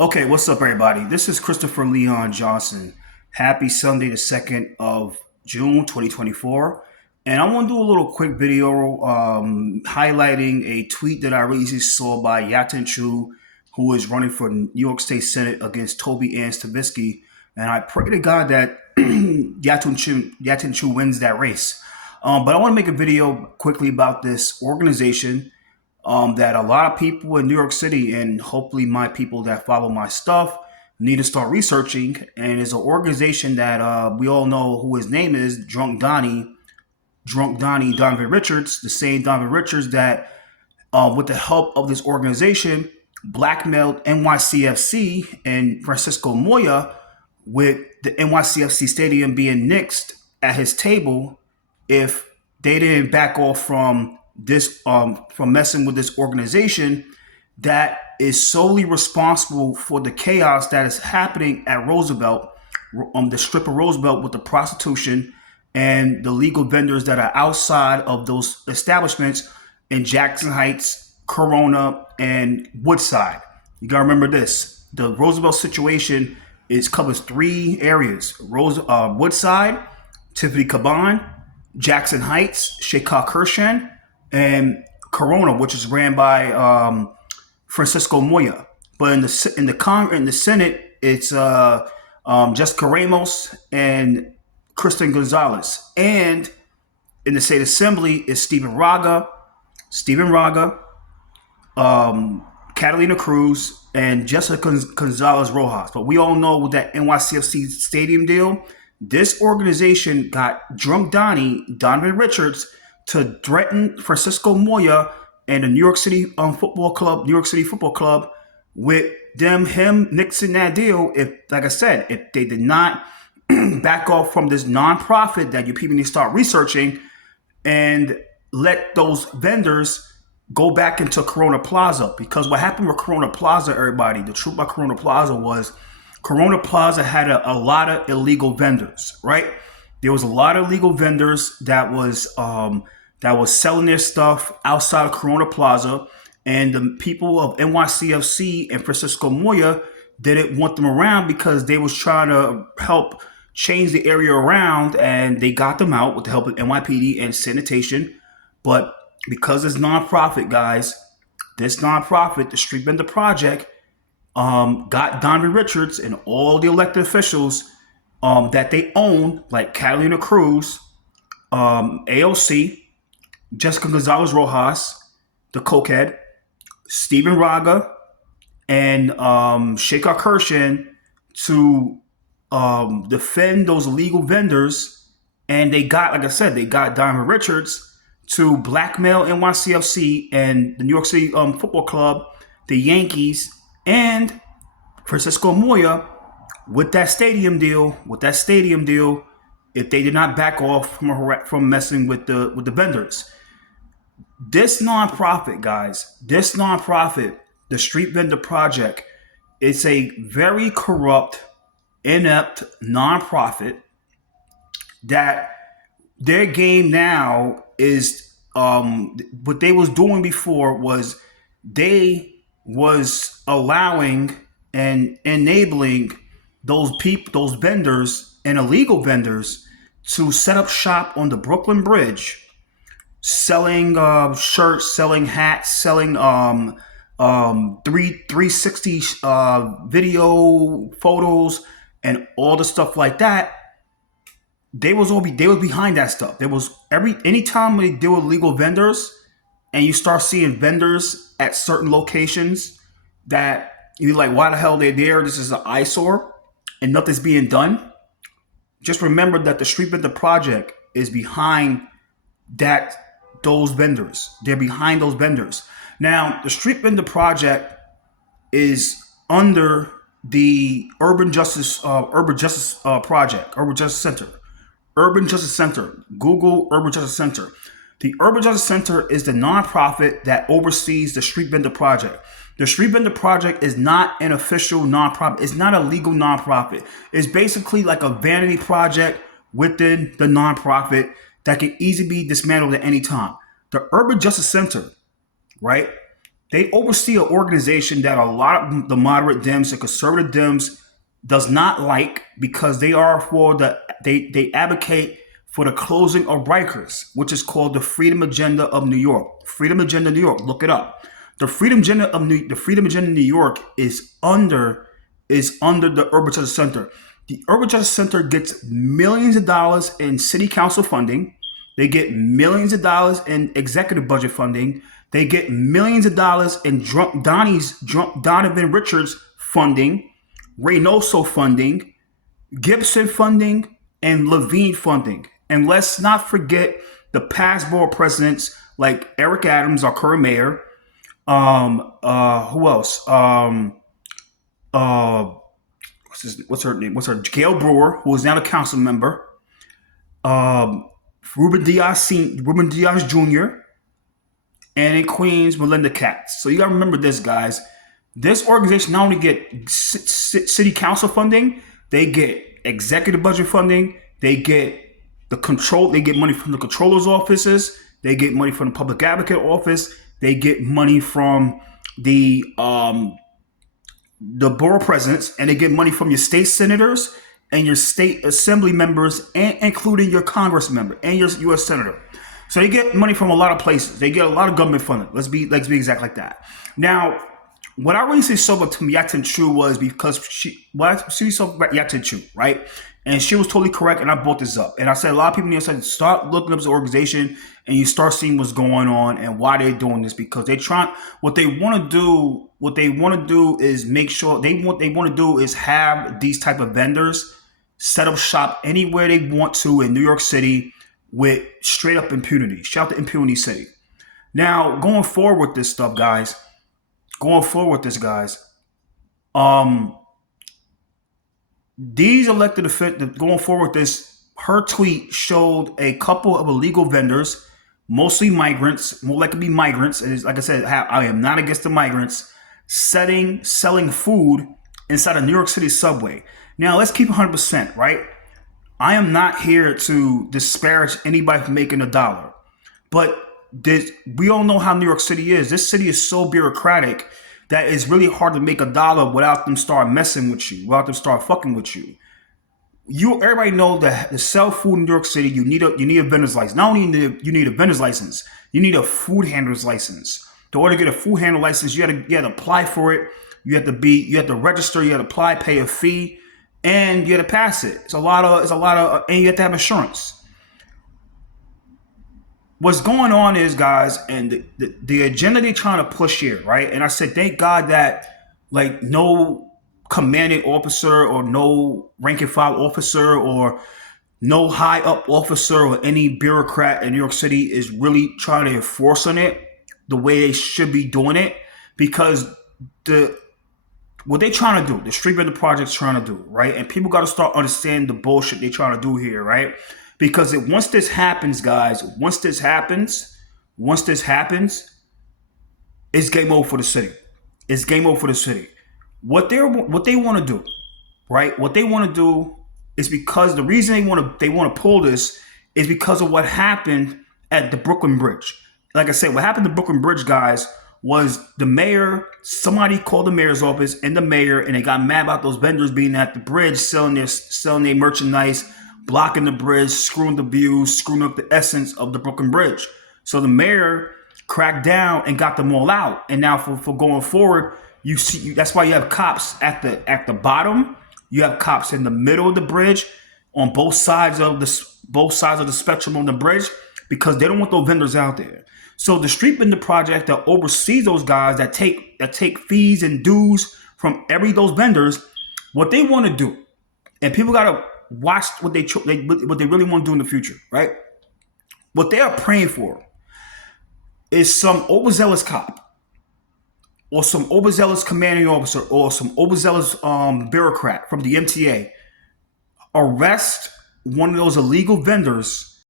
Okay, what's up, everybody? This is Christopher Leon Johnson. Happy Sunday, the 2nd of June, 2024. And I want to do a little quick video highlighting a tweet that I recently saw by Yatin Chu, who is running for New York State Senate against Toby Ann Stavisky. And I pray to God that Yatin Chu wins that race. But I want to make a video quickly about this organization that a lot of people in New York City and hopefully my people that follow my stuff need to start researching. And it's an organization that we all know who his name is, Drunk Donnie Donovan Richards, the same Donovan Richards that, with the help of this organization, blackmailed NYCFC and Francisco Moya with the NYCFC stadium being nixed at his table if they didn't back off from this from messing with this organization that is solely responsible for the chaos that is happening at Roosevelt, the strip of Roosevelt with the prostitution and the legal vendors that are outside of those establishments in Jackson Heights, Corona, and Woodside. You gotta remember this: the Roosevelt situation covers three areas: Woodside, Tiffany Caban, Jackson Heights, Sheikha Kershan, and Corona, which is ran by Francisco Moya. But in the Senate, it's Jessica Ramos and Kristen Gonzalez, and in the state assembly is Stephen Raga, Catalina Cruz, and Jessica Gonzalez Rojas. But we all know with that NYCFC stadium deal, this organization got Drunk Donovan Richards, to threaten Francisco Moya and the New York City Football Club, with him nixing that deal. If, like I said, if they did not back off from this nonprofit that you people need to start researching and let those vendors go back into Corona Plaza. Because what happened with Corona Plaza, everybody, the truth about Corona Plaza was Corona Plaza had a lot of illegal vendors, right? There was a lot of illegal vendors that was selling their stuff outside of Corona Plaza, and the people of NYCFC and Francisco Moya didn't want them around because they was trying to help change the area around, and they got them out with the help of NYPD and sanitation. But because it's nonprofit, guys, this nonprofit, the Street Vendor Project, got Donovan Richards and all the elected officials that they own, like Catalina Cruz, AOC, Jessica Gonzalez Rojas, the cokehead, Stephen Raga, and Sheikha Kershan to defend those illegal vendors. And they got, like I said, they got Donovan Richards to blackmail NYCFC and the New York City Football Club, the Yankees, and Francisco Moya with that stadium deal. If they did not back off from messing with the vendors. This nonprofit, guys, the Street Vendor Project, it's a very corrupt, inept nonprofit that their game now is what they was doing before was they was allowing and enabling those vendors and illegal vendors to set up shop on the Brooklyn Bridge, selling shirts, selling hats, selling 360 video photos and all the stuff like that. They was behind that stuff. There was anytime they deal with legal vendors and you start seeing vendors at certain locations that you're like, why the hell they're there? This is an eyesore and nothing's being done. Just remember that the Street Vendor Project is behind those vendors. They're behind those vendors. Now, the Street Vendor Project is under the Urban Justice Project, Urban Justice Center. Urban Justice Center. Google Urban Justice Center. The Urban Justice Center is the nonprofit that oversees the Street Vendor Project. The Street Vendor Project is not an official nonprofit. It's not a legal nonprofit. It's basically like a vanity project within the nonprofit that can easily be dismantled at any time. The Urban Justice Center, right? They oversee an organization that a lot of the moderate Dems, the conservative Dems, does not like because they are for they advocate for the closing of Rikers, which is called the Freedom Agenda of New York. Freedom Agenda New York. Look it up. The Freedom Agenda New York is under the Urban Justice Center. The Urban Justice Center gets millions of dollars in city council funding. They get millions of dollars in executive budget funding. They get millions of dollars in Donovan Richards funding, Reynoso funding, Gibson funding, and Levine funding. And let's not forget the past board presidents like Eric Adams, our current mayor. Who else? What's her name? Gail Brewer, who is now a council member. Ruben Diaz Jr. and in Queens, Melinda Katz. So you got to remember this, guys. This organization not only get city council funding, they get executive budget funding. They get They get money from the controller's offices. They get money from the public advocate office. They get money from the borough presidents, and they get money from your state senators and your state assembly members, and including your Congress member and your U.S. senator. So they get money from a lot of places. They get a lot of government funding. Let's be exact like that. Now, what I really saw with Yatin Chu was because she saw Yatin Chu, right? And she was totally correct, and I brought this up. And I said a lot of people need to start looking up the organization, and you start seeing what's going on and why they're doing this, because what they want to do is make sure they want to do is have these type of vendors set up shop anywhere they want to in New York City with straight up impunity. Shout out to Impunity City. Now, going forward with this stuff, guys, these elected officials going forward with this, her tweet showed a couple of illegal vendors, mostly migrants, more likely be migrants. And like I said, I am not against the migrants, selling food inside a New York City subway. Now, let's keep 100%, right? I am not here to disparage anybody from making a dollar. But we all know how New York City is. This city is so bureaucratic that it's really hard to make a dollar without them start messing with you, without them start fucking with you. Everybody know that to sell food in New York City, you need a vendor's license. Not only you need a vendor's license, you need a food handler's license. In order to get a food handler license, you had to apply for it. You have to register. You have to apply, pay a fee, and you have to pass it. It's a lot of, and you have to have insurance. What's going on is, guys, and the agenda they're trying to push here, right? And I said, thank God that like no commanding officer or no rank and file officer or no high up officer or any bureaucrat in New York City is really trying to enforce on it the way they should be doing it, because what they trying to do, the Street Vendor Project's trying to do, right? And people got to start understanding the bullshit they trying to do here, right? Because once this happens, guys, once this happens, it's game over for the city. It's game over for the city. What they want to do, right? What they want to do is because the reason they want to pull this is because of what happened at the Brooklyn Bridge. Like I said, what happened to Brooklyn Bridge, guys, was the mayor, somebody called the mayor's office and the mayor, and they got mad about those vendors being at the bridge selling their merchandise, blocking the bridge, screwing the views, screwing up the essence of the Brooklyn Bridge. So the mayor cracked down and got them all out. And now for going forward, you see that's why you have cops at the bottom. You have cops in the middle of the bridge on both sides of the spectrum on the bridge, because they don't want those vendors out there. So the Street Vendor Project that oversees those guys that take fees and dues from those vendors, what they want to do, and people gotta watch what they really want to do in the future, right? What they are praying for is some overzealous cop or some overzealous commanding officer or some overzealous bureaucrat from the MTA arrest one of those illegal vendors